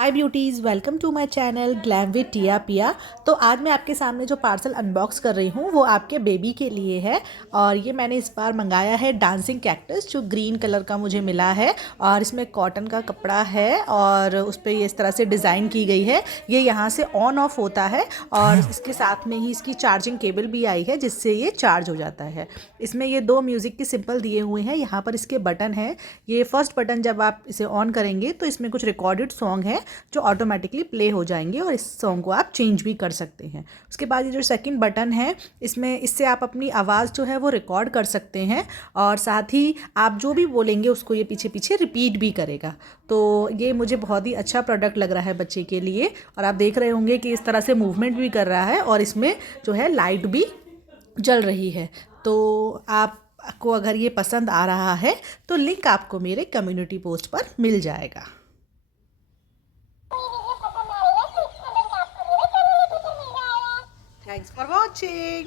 Hi beauties, welcome to my channel glam with Tia Piya. तो आज मैं आपके सामने जो पार्सल अनबॉक्स कर रही हूँ वो आपके बेबी के लिए है। और ये मैंने इस बार मंगाया है डांसिंग कैक्टस, जो ग्रीन कलर का मुझे मिला है। और इसमें कॉटन का कपड़ा है और उस पर ये इस तरह से डिज़ाइन की गई है। ये यहाँ से ऑन ऑफ होता है और इसके साथ में ही इसकी चार्जिंग केबल भी आई है जिससे ये चार्ज हो जाता है। इसमें ये दो म्यूज़िक के सिंबल दिए हुए हैं। यहाँ पर इसके बटन है। ये फर्स्ट बटन जब आप इसे ऑन करेंगे तो इसमें कुछ रिकॉर्डेड सॉन्ग है जो ऑटोमेटिकली प्ले हो जाएंगे और इस सॉन्ग को आप चेंज भी कर सकते हैं। उसके बाद ये जो सेकंड बटन है, इससे आप अपनी आवाज़ जो है वो रिकॉर्ड कर सकते हैं और साथ ही आप जो भी बोलेंगे उसको ये पीछे पीछे रिपीट भी करेगा। तो ये मुझे बहुत ही अच्छा प्रोडक्ट लग रहा है बच्चे के लिए। और आप देख रहे होंगे कि इस तरह से मूवमेंट भी कर रहा है और इसमें जो है लाइट भी जल रही है। तो आपको अगर ये पसंद आ रहा है तो लिंक आपको मेरे कम्युनिटी पोस्ट पर मिल जाएगा। Thanks for watching.